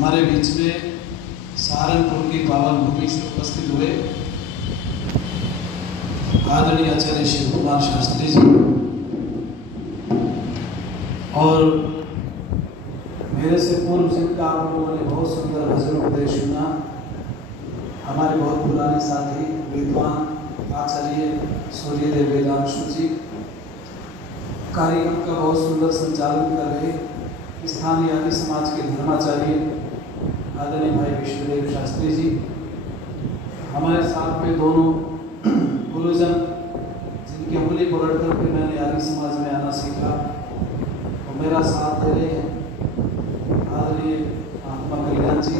हमारे बीच में सहारनपुर की पावन भूमि से उपस्थित हुए आदरणीय आचार्य शिव कुमार शास्त्री जी और मेरे से पूर्व जिनका आप लोगों ने बहुत सुंदर भजन उपदेश सुना, हमारे बहुत पुराने साथी विद्वान आचार्य सूर्यदेव वेदांशु जी कार्यक्रम का बहुत सुंदर संचालन कर रहे स्थानीय आदि समाज के धर्माचार्य आदरणीय भाई विष्णुदेव शास्त्री जी, हमारे साथ में दोनों गुरुजन जिनकी उंगली पकड़कर के मैंने आदि समाज में आना सीखा और मेरा साथ दे रहे हैं आदरणीय आत्मा कल्याण जी,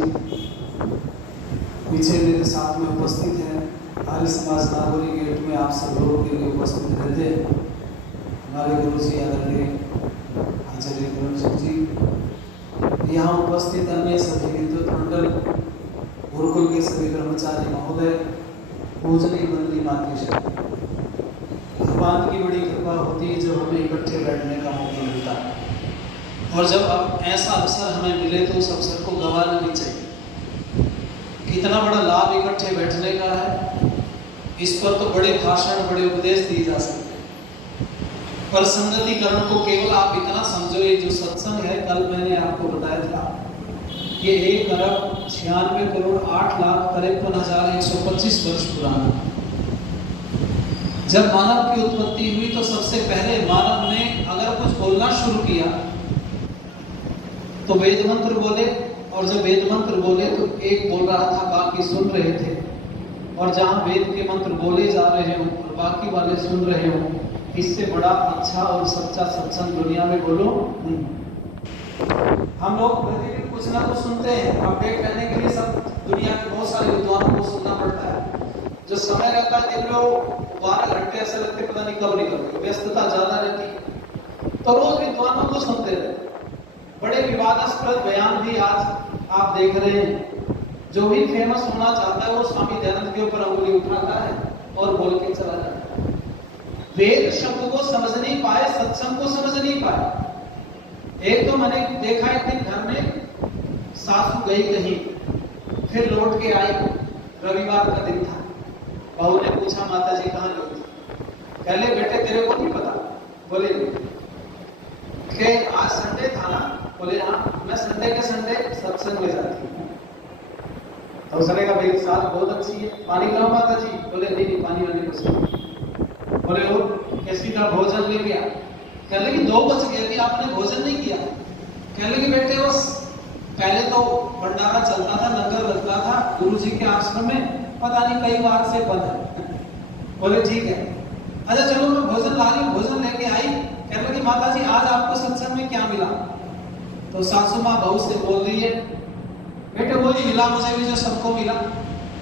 पीछे मेरे साथ में उपस्थित हैं आर्य समाज नागौरी गेट में आप सब लोगों के लिए उपस्थित रहते हैं हमारे गुरु जी आदरणीय आचार्य गुरु जी, यहाँ उपस्थित अन्य सभी विद्युत मंडल, गुरुकुल के सभी कर्मचारी महोदय, पूजनीय मंडली मातृ, भगवान की बड़ी कृपा होती है जब हमें इकट्ठे बैठने का मौका मिलता है और जब अब ऐसा अवसर हमें मिले तो उस अवसर को गंवाना नहीं चाहिए। कितना बड़ा लाभ इकट्ठे बैठने का है, इस पर तो बड़े भाषण बड़े उपदेश दिए जा सकते हैं, पर संगतिकरण को केवल आप इतना समझो, ये जो सत्संग है कल मैंने आपको बताया था ये 1,96,08,53,125 वर्ष पुराना। जब मानव की उत्पत्ति हुई तो सबसे पहले मानव ने अगर कुछ बोलना शुरू किया तो वेद मंत्र बोले, और जब वेद मंत्र बोले तो एक बोल रहा था बाकी सुन रहे थे, और जहां वेद के मंत्र बोले जा रहे हो और बाकी वाले सुन रहे हो, इससे बड़ा अच्छा और सच्चा सत्संग दुनिया में बोलो नहीं। हम लोग प्रतिदिन कुछ ना कुछ सुनते हैं, अपडेट रहने के लिए सब दुनिया के बहुत सारे विद्वानों को सुनना पड़ता है। जो समय रहता है दिन में 12 घंटे ऐसे लगते पता नहीं कब निकल गए, व्यस्तता ज्यादा रहती है तो रोज विद्वानों को सुनते रहते। बड़े विवादास्पद बयान भी आज आप देख रहे हैं, जो भी फेमस होना चाहता है वो स्वामी दयानंद के ऊपर उंगली उठाता है और बोल के चला जाता है। वेद शब्द को समझ नहीं पाए, सत्संग को समझ नहीं पाए। एक तो मैंने देखा एक दिन घर में सासू गई कहीं, फिर लौट के आई, रविवार का दिन था। बहू ने पूछा माता जी कहाँ गई थी? कहले बेटे तेरे को नहीं पता? बोले के आज संडे था ना? बोले हाँ, मैं संडे के संडे सत्संग में जाती हूँ। तो उसने कहा मेरी सास बहुत अच्छी है, पानी लाओ माता जी? बोले नहीं पानी वानी कुछ नहीं। बोले वो किसी का भोजन ले गया? कहने लगी 2 बज गए, आपने भोजन नहीं किया? कहने लगी बेटे वो पहले तो भंडारा चलता था, लंगर लगता था गुरुजी के आश्रम में, पता नहीं कई बार से बंद है। बोले ठीक है, अच्छा चलो मैं भोजन ला रही हूँ। भोजन लेके आई, कहने लगी माता जी आज आपको सत्संग में क्या मिला? तो सासू माँ बहू से बोल रही है बेटे वही मिला मुझे भी जो सबको मिला।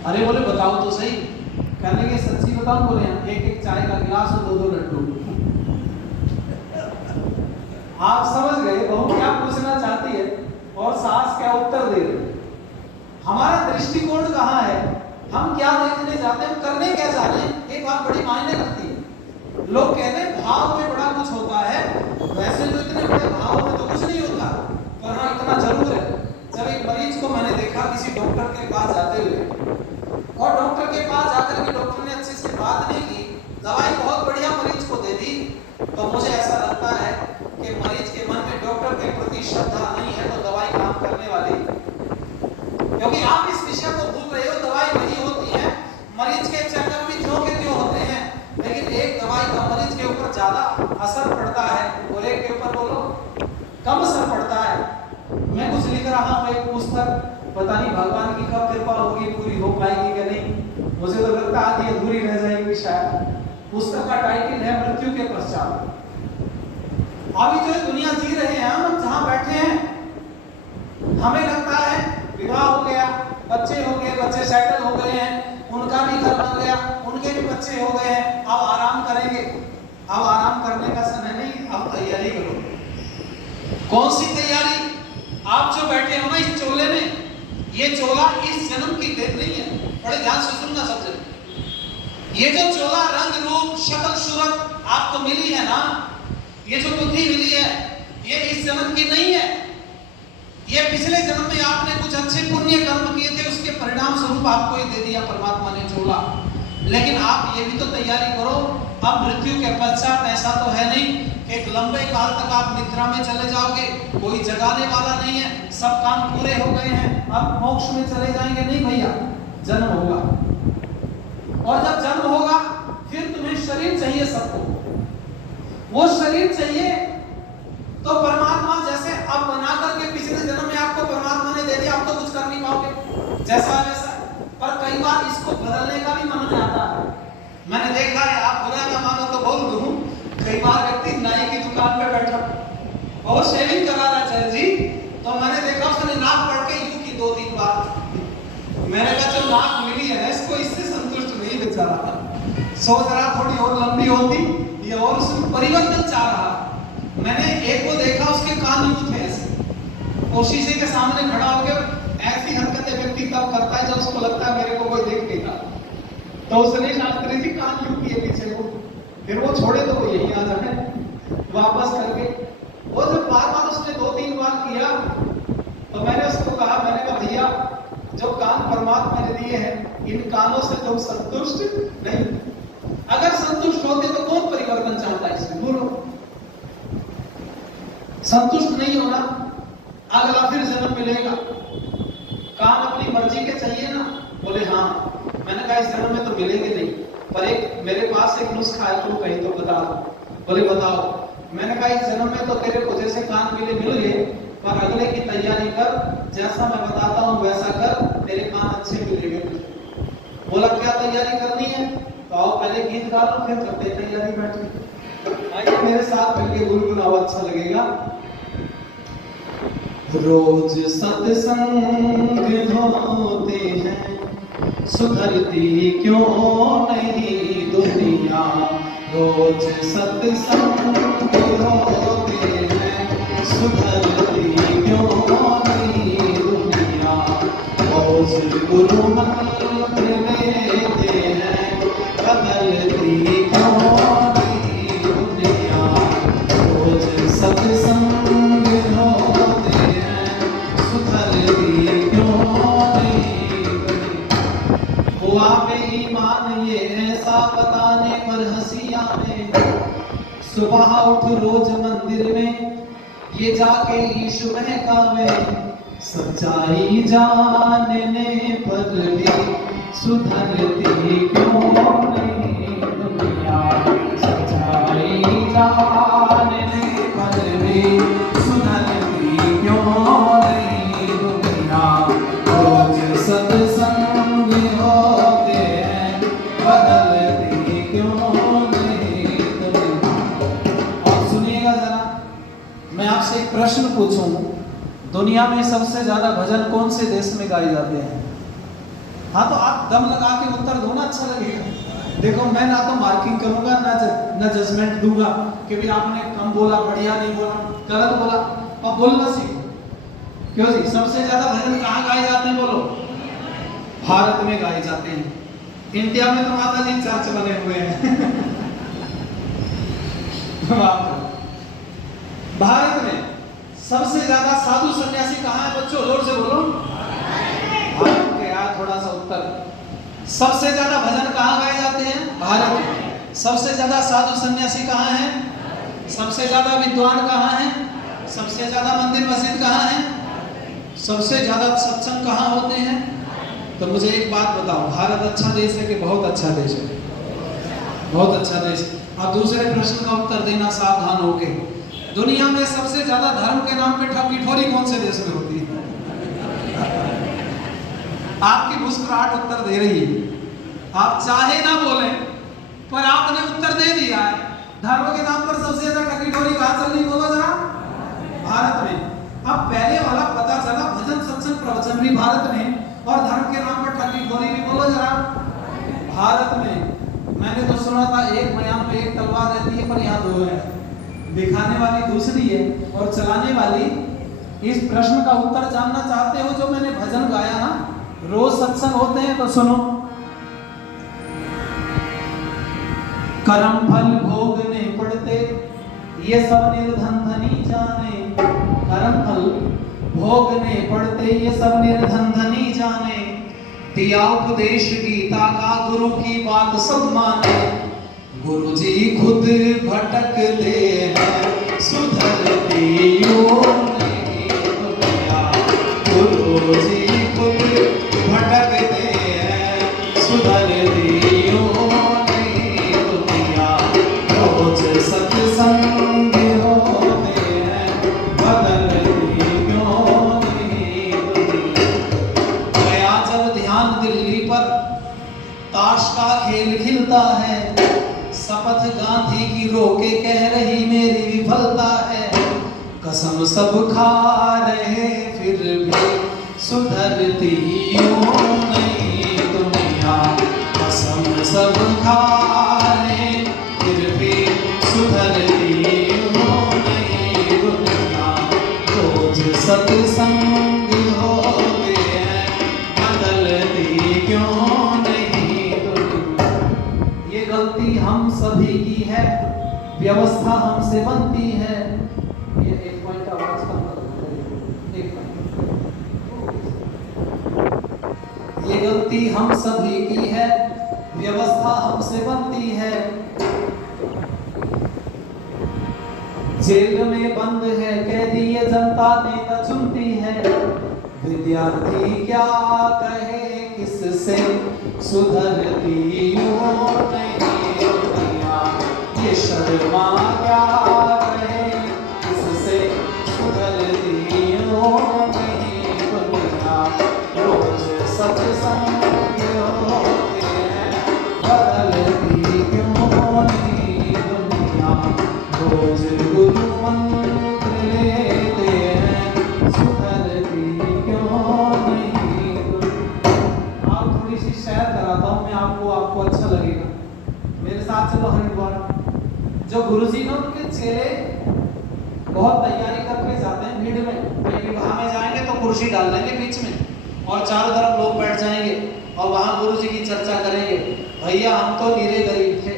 अरे बोले बताओ तो सही। कहने लगे सच्ची बताऊं? बोले एक चाय का गिलास और 2 लड्डू। आप समझ गए बहू क्या पूछना चाहती है और सास क्या उत्तर दे रही। हमारा दृष्टिकोण कहाँ है, हम क्या देखने जाते हैं, करने क्या जा रहे हैं, एक बात बड़ी मायने रखती है। लोग कहते हैं भाव में बड़ा कुछ होता है, वैसे तो इतने बड़े भाव में तो कुछ नहीं होता, पर हाँ इतना जरूर है। जब एक मरीज को मैंने देखा किसी डॉक्टर के पास जाते हुए, और डॉक्टर के पास जाकर के डॉक्टर ने अच्छे से बात नहीं की, दवाई बहुत बढ़िया मरीज को दे दी, तो मुझे ऐसा लगता है कि मरीज के मन में डॉक्टर के प्रति श्रद्धा नहीं है तो दवाई काम करने वाली, क्योंकि आप इस विषय को भूल रहे हो। दवाई वही होती है, मरीज के चेकअप भी जो के त्यों होते हैं, लेकिन एक दवाई का मरीज के ऊपर ज्यादा असर पड़ता है और एक के ऊपर बोलो कम असर पड़ता है। मैं कुछ लिख रहा हूँ एक पुस्तक, पता नहीं भगवान की कब कृपा होगी, पूरी हो पाएगी कि नहीं, मुझे तो लगता है आधी अधूरी रह जाएगी शायद। पुस्तक का टाइटल है मृत्यु के पश्चात। अभी जो दुनिया जी रहे हैं, हम जहाँ बैठे हैं, हमें लगता है विवाह हो गया, बच्चे हो गए, बच्चे सेटल हो गए हैं, उनका भी घर बन गया, उनके भी बच्चे हो गए हैं, अब आराम करेंगे। अब आराम करने का समय नहीं, अब तैयारी करो। कौन सी तैयारी? आप जो बैठे हो ना इस चोले में, ये चोला इस जन्म की देन नहीं है। बड़े ध्यान से सुनना सब जन। ये जो चोला रंग रूप शक्ल सूरत आपको मिली है ना, ये जो बुद्धि मिली है, ये इस जन्म की नहीं है। ये ये पिछले जन्म में आपने कुछ अच्छे पुण्य कर्म किए थे, उसके परिणाम स्वरूप आपको ही दे दिया परमात्मा ने झोला। लेकिन आप ये भी तो तैयारी करो, अब मृत्यु के पश्चात ऐसा तो है नहीं कि एक लंबे काल तक आप निद्रा में चले जाओगे, कोई जगाने वाला नहीं है, सब काम पूरे हो गए हैं, अब मोक्ष में चले जाएंगे। नहीं भैया, जन्म होगा, और जब जन्म होगा फिर तुम्हें शरीर चाहिए सबको। वो शरीर चाहिए तो परमात्मा जैसे अब बना करके पिछले जन्म में आपको परमात्मा ने दे दिया, आप तो कुछ कर नहीं पाओगे जैसा वैसा। पर कई बार इसको बदलने का भी मन में आता है। मैंने देखा है, आप बुरा ना मानो तो बोल दूं, कई बार व्यक्ति नाई की दुकान पे बैठा और शेविंग करा रहा है जी, तो मैंने देखा उसने नाक पढ़ के यूं की 2-3 बार। मैंने कहा जो नाक मिली है ना इसको, इससे संतुष्ट नहीं बेचारा, सोच रहा थोड़ी और लंबी होती, ये और उसमें परिवर्तन चाह रहा। मैंने एक को देखा, उसके कान यूं थे ऐसे, और शीशे के सामने खड़ा होकर ऐसी हरकतें व्यक्ति तब करता है जब उसको लगता है मेरे को कोई देख नहीं रहा। तो उसने शास्त्री जी कान यूं किए पीछे को, फिर वो छोड़े तो वो यही आ जाए वापस करके। वो जब बार-बार उसने 2-3 बार किया तो मैंने उसको कहा, मैंने कहा भैया जो कान परमात्मा ने दिए हैं, इन कानों से तुम संतुष्ट नहीं। अगर संतुष्ट होते तो कौन परिवर्तन चाहता है इसमें, बोलो। संतुष्ट नहीं होना, अगला फिर जन्म मिलेगा, कान अपनी मर्जी के चाहिए ना, बोले हाँ। मैंने कहा इस जन्म में तो मिलेंगे नहीं, पर एक मेरे पास एक नुस्खा है, तुम कहीं तो बता दो। बोले बताओ। मैंने कहा इस जन्म में तो तेरे को जैसे कान मिले मिल गए, पर अगले की तैयारी कर, जैसा मैं बताता हूँ वैसा कर, तेरे कान अच्छे मिलेंगे। बोला क्या तैयारी करनी है? तो आओ पहले गीत गा लो, फिर करते तैयारी बैठ के। आइए मेरे साथ मिलके गुनगुनाओ, अच्छा लगेगा। रोज सत्संग होते हैं, सुधरती क्यों नहीं दुनिया। रोज सत्संग होते हैं, सुधरती क्यों नहीं दुनिया। रोज गुरु मंत्र लेते हैं, बदलती क्यों नहीं दुनिया। रोज सत्संग हुआ बेईमान ये ऐसा बताने पर हंसी आवे। सुबह उठ रोज मंदिर में ये जाके ईशु महकावे। सच्चाई जानने पर भी सुधरती क्यों नहीं दुनिया। सच्चाई जानने पर भी सुधरती क्यों नहीं दुनिया। रोज सत्संग होते हैं, बदलती क्यों नहीं दुनिया। और सुनिएगा जरा, मैं आपसे एक प्रश्न पूछूं, दुनिया में सबसे ज्यादा भजन कौन से देश में गाए जाते हैं? हाँ तो आप दम लगा के उत्तर दो ना, अच्छा लगेगा। देखो मैं ना तो मार्किंग करूंगा ना जजमेंट दूंगा कि भी आपने कम बोला, बढ़िया नहीं बोला, गलत बोला, और बोलना सीखो। क्यों जी? सबसे ज्यादा भजन कहाँ गाए जाते हैं बोलो? भारत में गाए जाते हैं। इंडिया में तो माता जी चर्च बने हुए हैं। भारत में सबसे ज्यादा साधु सन्यासी कहाँ है बच्चों? जोर से बोलो। भारत के यार थोड़ा सा उत्तर। सबसे ज्यादा भजन कहाँ गाए जाते हैं? भारत में। सबसे ज्यादा साधु सन्यासी कहाँ है? सबसे ज्यादा विद्वान कहाँ है? सबसे ज्यादा मंदिर मस्जिद कहाँ है? सबसे ज्यादा सत्संग कहाँ होते हैं? तो मुझे एक बात बताओ, भारत अच्छा देश है कि बहुत अच्छा देश है? बहुत अच्छा देश। अब दूसरे प्रश्न का उत्तर देना सावधान होके। दुनिया में सबसे ज्यादा धर्म के नाम पे ठगी कौन से देश में होती है? आपकी मुस्कुराहट उत्तर दे रही है, आप चाहे ना बोले पर आपने उत्तर दे दिया है। धर्म के नाम पर सबसे ज्यादा ठगी कहाँ चल रही बोलो जरा? भारत में। अब पहले वाला पता चला, भजन सत्संग प्रवचन भी भारत में, और धर्म के नाम पर ठगी भी बोलो जरा भारत में। मैंने तो सुना था एक बयान पे एक तलवार रहती है, पर यहाँ 2 है। दिखाने वाली दूसरी है और चलाने वाली। इस प्रश्न का उत्तर जानना चाहते हो जो मैंने भजन गाया ना, रोज सत्संग होते हैं तो सुनो। कर्म फल भोगने पड़ते, ये सब निर्धन धनी जाने। कर्म फल भोगने पड़ते ये सब निर्धन धनी जाने, दिया उपदेश गीता का गुरु की बात सब माने। गुरु जी खुद भटकते हैं सुधरती यूं नहीं दुनिया, गुरु जी खुद भटकते हैं सुधरती यूं नहीं दुनिया। रोज सत्संग होते हैं बदलती क्यों नहीं दुनिया। गया जब ध्यान दिल्ली पर ताश का खेल खिलता है, शपथ गांधी की रोके कह रही मेरी विफलता है। कसम सब खा रहे फिर भी सुधरती यूं नहीं दुनिया, कसम सब खा रहे फिर भी सुधरती यूं नहीं दुनिया। रोज सत्संग होते हैं बदलती क्यों नहीं दुनिया। ये गलती हम सभी की है, व्यवस्था हमसे बनती है। ये एक पॉइंट आवाज कम कर दो, एक पॉइंट। ये गलती हम सभी की है, व्यवस्था हमसे बनती है। जेल में बंद है कैदी ये जनता नेता चुनती है। विद्यार्थी क्या कहे किससे सुधरती यूं नहीं दुनिया, ये शर्मा क्या कहे किससे सुधरती यूं नहीं दुनिया। रोज सत्संग होते हैं बदलती क्यों नहीं दुनिया। रोज गुरु मंत्र लेते हैं सुधरती क्यों नहीं दुनिया। आप थोड़ी सी सैर कराता हूँ मैं आपको अच्छा लगेगा। मेरे साथ चलो हरिद्वार। जो गुरुजी ने उनके चेले बहुत तैयारी करके जाते हैं भीड़ में, कहीं वहां में जाएंगे तो कुर्सी डाल देंगे बीच में और चारों तरफ लोग बैठ जाएंगे और वहां गुरुजी की चर्चा करेंगे। भैया हम तो नीरे गरीब थे,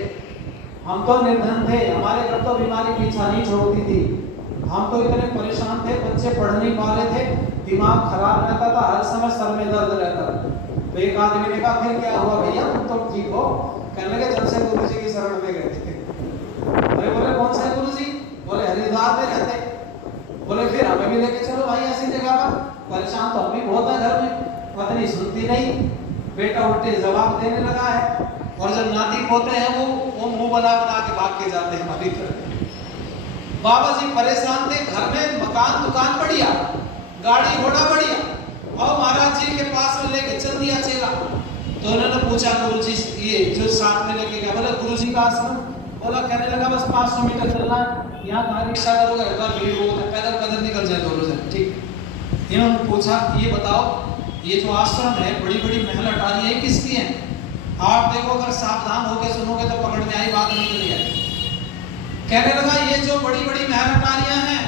हम तो निर्धन थे, हमारे घर तो बीमारी पीछा नहीं छोड़ती थी, हम तो इतने परेशान थे, बच्चे पढ़ नहीं पा रहे थे, दिमाग खराब रहता था, हर समय सर में दर्द रहता था। तो एक आदमी ने कहा फिर क्या हुआ भैया तुम तो ठीक हो? कहने लगे जब से गुरुजी की शरण में गए थे। अरे बोले कौन सा गुरु जी? बोले हरिद्वार में रहते। बोले फिर हमें भी लेके चलो भाई ऐसी जगह पर, परेशान तो हम भी बहुत है घर में, पत्नी सुनती नहीं, बेटा उल्टे जवाब देने लगा है और जब नाती पोते हैं वो मुंह बना बना के भाग के जाते हैं हमारी तरफ। बाबा जी परेशान थे, घर में मकान दुकान बढ़िया, गाड़ी घोड़ा बढ़िया, और महाराज जी के पास में लेके चल दिया चेला। तो उन्होंने पूछा गुरुजी ये जो साथ में लेके गया, बोला गुरुजी का आश्रम? बोला कहने लगा बस 500 मीटर चलना है, यहाँ कहाँ रिक्शा करोगे, भीड़ बहुत है, पैदल पैदल निकल जाए दोनों जन। ठीक। इन्होंने पूछा ये बताओ ये जो आश्रम है बड़ी बड़ी महल अटारी है किसकी है? आप देखो अगर सावधान होकर सुनोगे तो पकड़ में आई बात निकल जाए। कहने लगा ये जो बड़ी बड़ी महल अटारियां हैं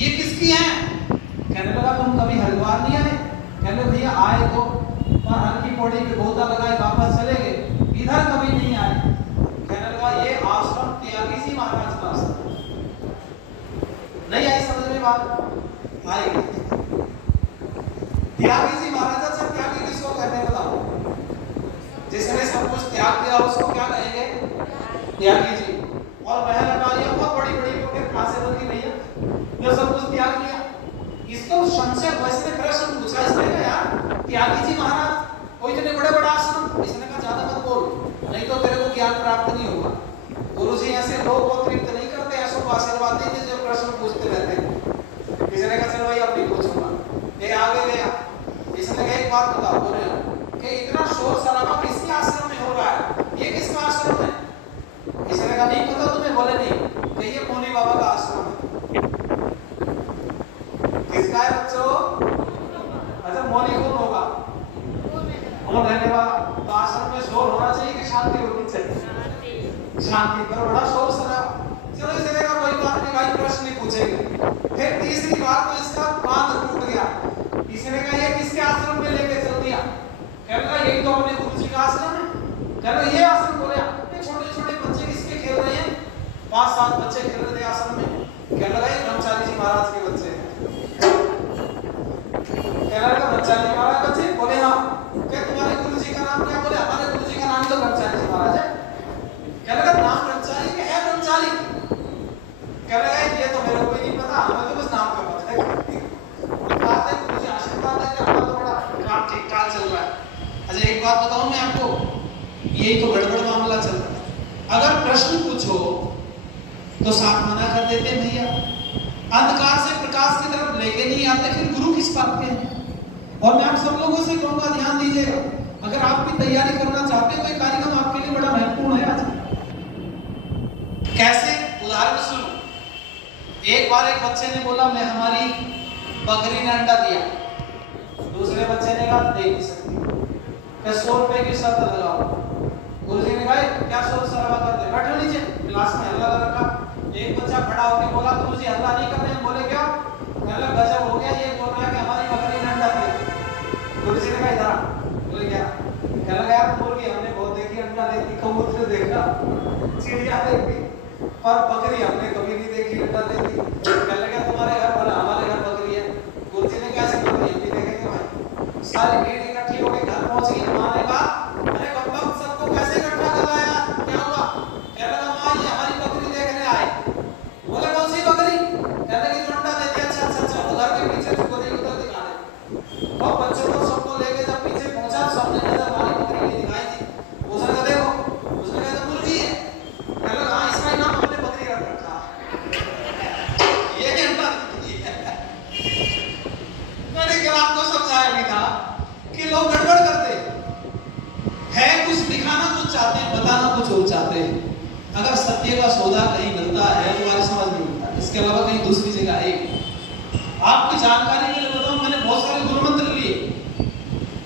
ये किसकी हैं? कहने लगा तुम कभी हरिद्वार नहीं आए? कहने भैया आए तो पर हल्की पौड़ी पे गोता लगाए वापस चले गए, इधर कभी नहीं आए। कहने लगा ये आश्रम त्यागी जी महाराज का आश्रम। नहीं आई समझ में बात? आई। त्यागी जी महाराज से त्यागी किसको कहने लगा? जिसने सब कुछ त्याग किया उसको क्या कहेंगे? त्यागी जी। और महल अटारियां बहुत बड़ी बड़ी फिर खासे बल्कि भैया जो सब कुछ त्याग किया। इसको संशय वैसे प्रश्न पूछा इसने कहा यार त्यागी जी महाराज वो इतने बड़े बड़ा आश्रम, इसने कहा ज्यादा मत बोल नहीं तो तेरे को ज्ञान प्राप्त नहीं होगा। गुरुजी ऐसे लोग को तृप्त नहीं करते, ऐसों को आशीर्वाद देते जो प्रश्न पूछते रहते हैं। इसने कहा चलो भाई अब नहीं पूछूंगा, ये आगे गया। इसने कहा एक बात बताओ बोले कि इतना शोर शराबा किसके आश्रम में हो रहा है, ये किसका आश्रम है? इसने कहा नहीं पता तुम्हें? बोले नहीं, कहिए मोनी बाबा का आश्रम है। किसका है बच्चों? अच्छा मोनी कौन होगा? कौन रहने वाला? तो आश्रम में शोर होना चाहिए कि शांति होनी चाहिए? शांति। पर बड़ा शोर शराबा। चलो इसने कहा कोई बात नहीं भाई प्रश्न नहीं पूछेंगे। फिर तीसरी बार तो इसका बांध टूट गया। इसने कहा ये किसके आश्रम में लेके चल दिया? कहने लगा यही तो अपने गुरुजी का आश्रम है। कहने लगा ये आश्रम? बोले छोटे छोटे बच्चे किसके खेल रहे हैं? 5-7 बच्चे खेल रहे थे आश्रम में। कहने लगा ये ब्रह्मचारी जी महाराज के बच्चे हैं। कह रहे हैं ये तो मेरे को भी नहीं पता, हमें तो बस नाम का पता है। बात है मुझे आशीर्वाद है कि हमारा तो बड़ा काम ठीक ठाक चल रहा है। अच्छा एक बात बताऊं मैं आपको, यही तो गड़बड़ मामला चल रहा है। अगर प्रश्न पूछो तो साफ मना कर देते हैं भैया, अंधकार से प्रकाश की तरफ लेके नहीं आते, फिर गुरु किस बात के हैं। और मैं आप सब लोगों से कहूंगा ध्यान दीजिएगा, अगर आप भी तैयारी करना चाहते हैं तो ये कार्यक्रम आपके लिए बड़ा महत्वपूर्ण है आज। कैसे, उदाहरण सुनो। एक बार एक बच्चे ने बोला मैं हमारी बकरी ने अंडा दिया, दूसरे बच्चे ने कहा दे नहीं सकती, 100 रुपए की शर्त लगाओ। गुरुजी ने कहा क्या शोर शराबा करते, बैठो नीचे, क्लास में हल्ला रखा। एक बच्चा खड़ा होकर बोला गुरुजी हल्ला नहीं कर रहे हैं। बोले क्या, कहने गजब हो गया, ये बोल रहा है कि हमारी बकरी ने अंडा दिया। गुरुजी ने कहा इधर। बोले क्या, कहने लगा यार मुर्गी हमने बहुत देखी, अंडा देती, कबूतर देखा, चिड़िया देखी, पर बकरी हमने कभी नहीं देखी अंडा देती। कहने लगा तुम्हारे घर, बोला हमारे घर बकरी है। गुरुजी ने कैसे बकरी, हम भी देखेंगे भाई। सारी भीड़ इकट्ठी होकर घर पहुंच गई। मां ने कहा अरे कब सबको कैसे इकट्ठा कर लाया, क्या हुआ? कहने लगा मां ये हमारी बकरी देखने आए। बोले कौन सी बकरी? कहने लगी जो अंडा देती है। अच्छा वो घर के पीछे उसको नहीं उधर दिखा दे। और बच्चों को सबको लेके जब पीछे पहुंचा, सबने नजर मारी, बकरी नहीं दिखाई थी। उसने कहा देखो, उसने कहा तो मुर्गी है। कहने लगा हां इसका ही नाम हमने बकरी रख रखा, ये अंडा देती है। मैंने कल आपको समझाया भी था कि लोग गड़बड़ करते हैं, कुछ दिखाना कुछ चाहते हैं, बताना कुछ और चाहते हैं। अगर सत्य का सौदा कहीं मिलता है तो हमारे समझ में मिलता है, इसके अलावा कहीं दूसरी जगह है। आपकी जानकारी के लिए बताऊं, मैंने बहुत सारे गुरु मंत्र लिए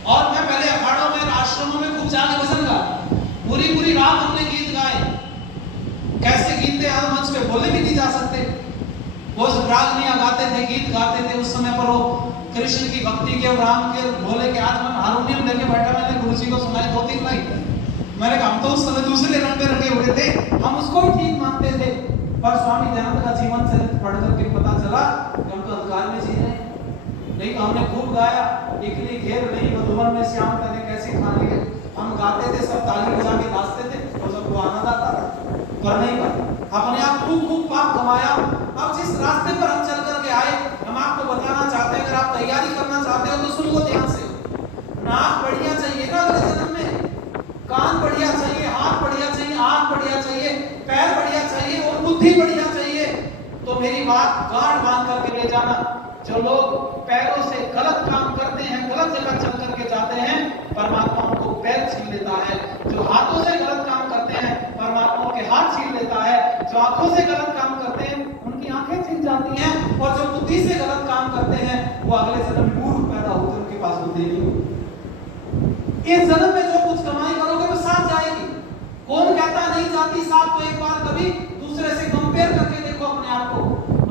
और मैं पहले अखाड़ों में, आश्रमों में खूब जाके भजन गाया, पूरी पूरी रात हमने गीत गाए। कैसे गीत थे, हम मंच पे बोले भी नहीं जा सकते। वो रागनियां गाते थे, गीत गाते थे। उस समय पर वो कृष्ण की भक्ति के और राम के भोले के, आज मैं हारमोनियम लेके बैठा, मैंने गुरुजी को सुनाई 2-3 लाइन। मैंने कहा हम तो उस समय दूसरे रंग पे रंगे हुए थे, हम उसको भी ठीक मानते थे, पर स्वामी दयानंद का जीवन चरित्र पढ़ करके पता चला कि हम तो अंधकार में जी रहे हैं। नहीं तो हमने खूब गाया, इकली घेर नहीं मधुबन में श्याम तने कैसे खाने के, हम गाते थे, सब ताली बजा के नाचते थे और सबको आनंद आता था, पर नहीं पाए। अपने आप खूब पाप कमाया। अब जिस रास्ते पर हम चल करके आए, हम आपको बताना चाहते हैं, अगर आप तैयारी करना चाहते हो तो सुन लो ध्यान से। नाक बढ़िया चाहिए ना अगले जन्म में, कान बढ़िया चाहिए, हाथ बढ़िया चाहिए, आंख बढ़िया चाहिए, पैर बढ़िया चाहिए और बुद्धि बढ़िया चाहिए। तो मेरी बात गांठ बांध करके ले जाना। जो लोग पैरों से गलत काम करते हैं, गलत जगह चल करके जाते हैं, परमात्मा उनको पैर छीन लेता है। जो हाथों से गलत काम करते हैं, परमात्मा उनके हाथ छीन लेता है। जो आंखों से गलत काम करते हैं, उनकी आंखें छीन जाती हैं। और जो बुद्धि से गलत काम करते हैं, वो अगले जन्म में मूर्ख पैदा होते हैं, उनके पास बुद्धि नहीं होती। इस जन्म में जो कुछ कमाई करोगे वो साथ जाएगी। कौन कहता नहीं जाती साथ? तो एक बार कभी दूसरे से कंपेयर करके देखो अपने आप को,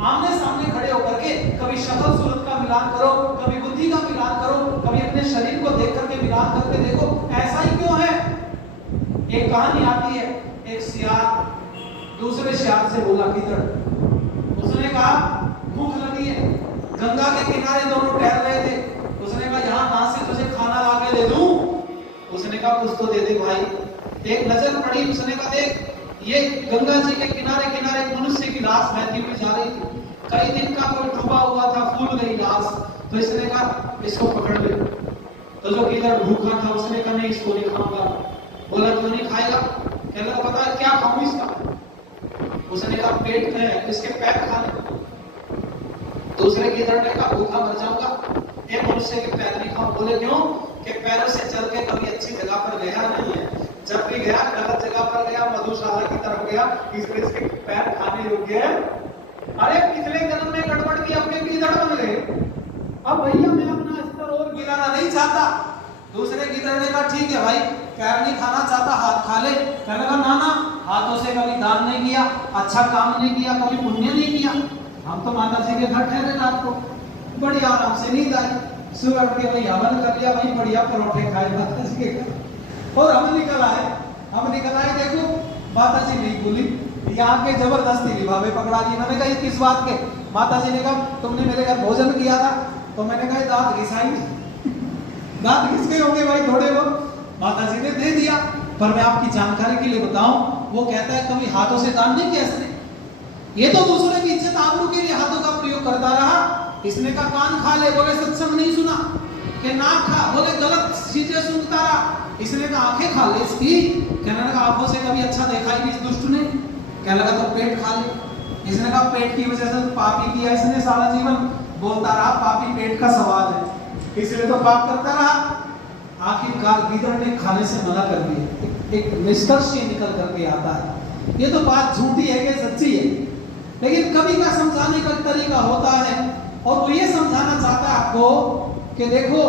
आमने सामने खड़े होकर के कभी शक्ल सूरत का मिलान करो, कभी बुद्धि का मिलान करो, कभी अपने शरीर को देख करके मिलान करके देखो, ऐसा ही क्यों है? एक कहानी आती है, एक सियार दूसरे सियार से बोला किधर? उसने कहा भूख लगी है। गंगा के किनारे दोनों टहल रहे थे। उसने कहा यहाँ कहां से तुझे खाना ला के दे दूं? उसने कहा कुछ तो दे दे भाई। एक नजर पड़ी, उसने कहा देख ये गंगा जी के किनारे किनारे एक मनुष्य की लाश बहती हुई जा रही थी, कई दिन का कोई डूबा हुआ था, फूल गई लाश। तो इसने कहा इसको पकड़ ले। तो जो किधर भूखा था उसने कहा नहीं इसको नहीं खाऊंगा। बोला क्यों नहीं खाएगा? कहने लगा पता है क्या खाऊं इसका? उसने कहा पेट में इसके पैर खाने। दूसरे किधर ने कहा भूखा मर जाऊंगा, एक मनुष्य के पैर नहीं खाऊं। बोले क्यों? कि पैरों से चल के कभी अच्छी जगह पर गया नहीं है, जब भी गया गलत जगह पर गया, मधुशाला की तरफ गया, इसलिए इसके पैर खाने योग्य है। अरे पिछले जन्म में गड़बड़ की, अपने गीदड़ बन गए। अब भैया मैं अपना स्तर और गिराना नहीं चाहता। दूसरे गीदड़ ने कहा ठीक है भाई, पैर नहीं खाना चाहता, हाथ खा ले। कहने लगा ना ना, हाथों से कभी दान नहीं किया, अच्छा काम नहीं किया, कभी पुण्य नहीं किया। हम तो माता जी के घर ठहरे रात को, बढ़िया आराम से नींद आई। सुबह उठ के भाई हवन कर लिया, भाई बढ़िया परोठे खाए माता जी के घर। और हम निकल आए, देखो माता जी नहीं बोली, यहाँ के जबरदस्ती निभावे पकड़ा ली। मैंने कहा किस बात के? माता जी ने कहा तुमने मेरे घर भोजन किया था। तो मैंने कहा दांत घिसाएंगे। दांत घिस गए होंगे भाई थोड़े बहुत। माता जी ने दे दिया। पर मैं आपकी जानकारी के लिए बताऊं, वो कहता है कभी हाथों से दान नहीं किया इसने। ये तो दूसरे की इज्जत आबरू के लिए हाथों का प्रयोग करता रहा। इसने का कान खा ले, बोले सत्संग नहीं सुना। कि नाक खा, बोले गलत चीजें सुनता रहा। इसने का आंखें खा ले इसकी, कहने लगा आंखों से कभी अच्छा देखा ही नहीं इस दुष्ट ने। कहने लगा तो पेट खा ले। इसने कहा पेट की वजह से पापी किया इसने सारा जीवन, बोलता रहा पापी पेट का सवाल है, इसलिए तो पाप करता रहा। आखिरकार गीदड़ ने खाने से मना कर दिया। एक निष्कर्ष ये निकल करके आता है। ये तो बात झूठी है कि सच्ची है, लेकिन कभी का समझाने का तरीका होता है। और वो ये समझाना चाहता है आपको कि देखो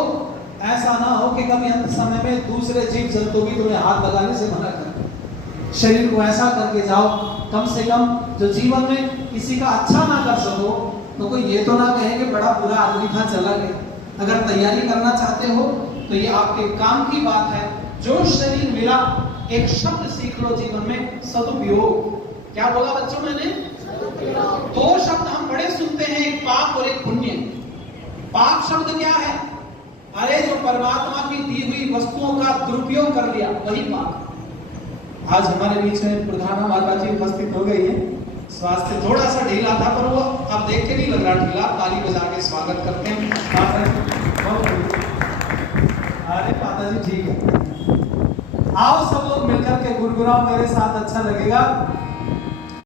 ऐसा ना हो कि कभी अंत समय में दूसरे जीव जंतु भी तुम्हें हाथ लगाने से मना कर। शरीर को ऐसा करके जाओ कम से कम जो जीवन में किसी का अच्छा ना कर सको तो कोई ये तो ना कहे कि बड़ा बुरा आदमी था चला गया। अगर तैयारी करना चाहते हो तो ये आपके काम की बात है। जो शरीर मिला, एक शब्द सीख लो जीवन में, सदुपयोग। क्या बोला बच्चों मैंने? दो शब्द हम बड़े सुनते हैं, एक पाप और एक पुण्य। पाप शब्द क्या है? अरे जो परमात्मा की दी हुई वस्तुओं का दुरुपयोग कर लिया, वही पाप। आज हमारे बीच में प्रधाना माता जी उपस्थित हो गई है। स्वास्थ्य थोड़ा सा ढीला था, पर वो अब देख के नहीं लग रहा ढीला। ताली बजा के स्वागत करते हैं माता जी। अरे माता जी ठीक है, आओ सब लोग मिलकर के गुरगुराओ मेरे साथ, अच्छा लगेगा।